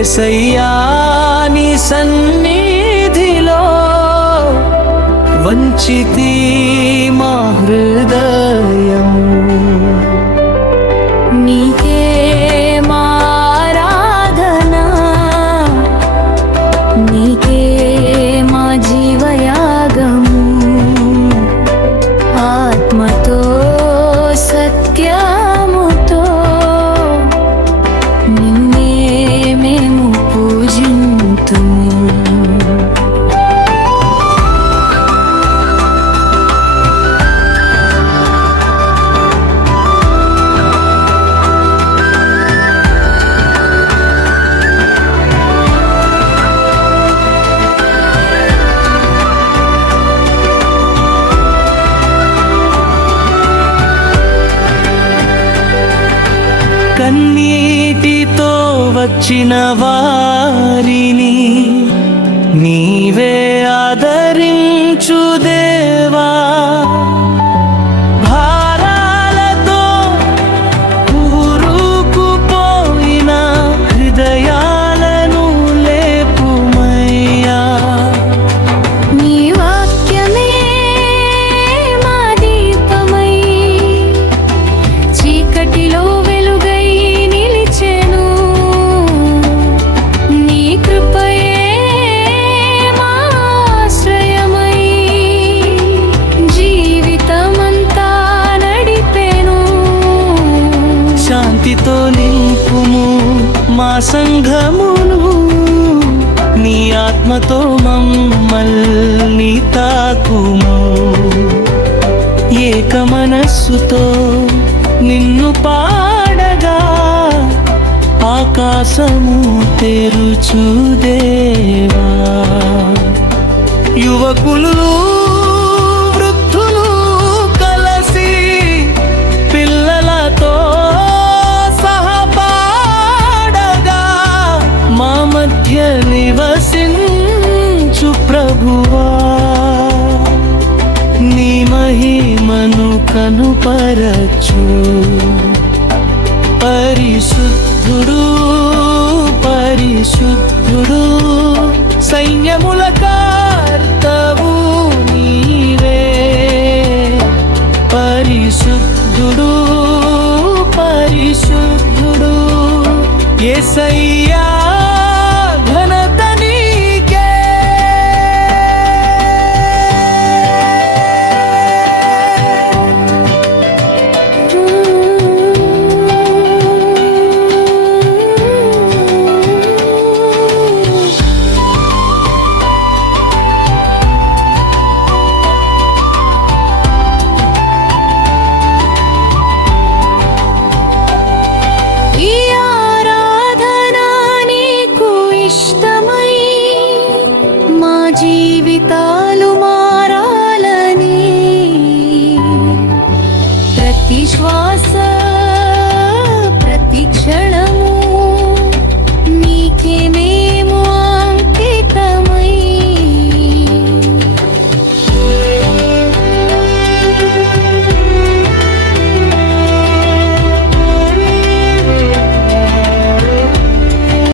ఏసయ్యా సన్నిధిలో వంచితి మా హృదయ. కన్నీటితో వచ్చిన వారిని నీవే సంఘమును నీ ఆత్మతో మమ్మల్ని తాకుము. ఏక మనస్సుతో నిన్ను పాడగా ఆకాశము తెరుచు దేవా. యువకులు మధ్య నివసించు ప్రభువా. నీ మహిమను కనుపరచు. పరిశుద్ధుడు పరిశుద్ధుడు సైన్యముల కర్తవు నీవే. పరిశుద్ధుడు పరిశుద్ధుడు ఏసయ్యా